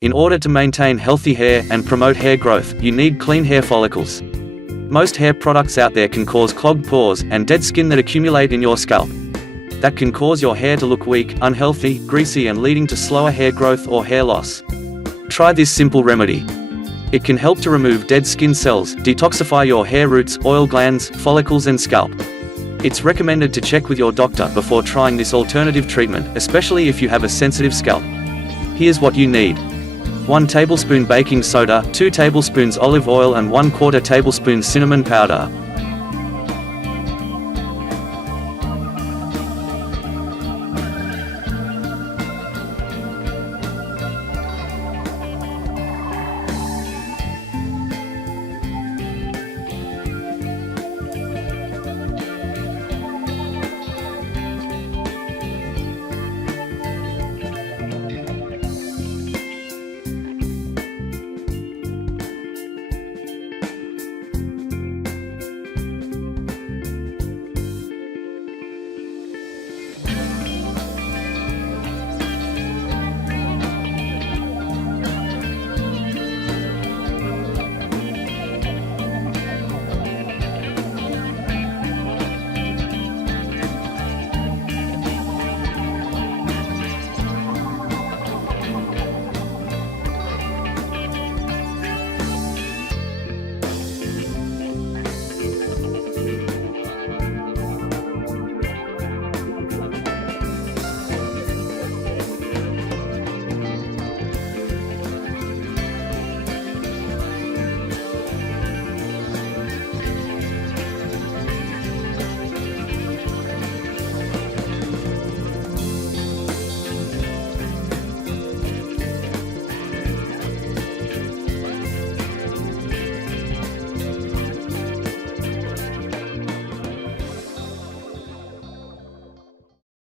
In order to maintain healthy hair and promote hair growth, you need clean hair follicles. Most hair products out there can cause clogged pores and dead skin that accumulate in your scalp. That can cause your hair to look weak, unhealthy, greasy, and leading to slower hair growth or hair loss. Try this simple remedy. It can help to remove dead skin cells, detoxify your hair roots, oil glands, follicles and scalp. It's recommended to check with your doctor before trying this alternative treatment, especially if you have a sensitive scalp. Here's what you need. 1 tablespoon baking soda, 2 tablespoons olive oil and 1/4 tablespoon cinnamon powder.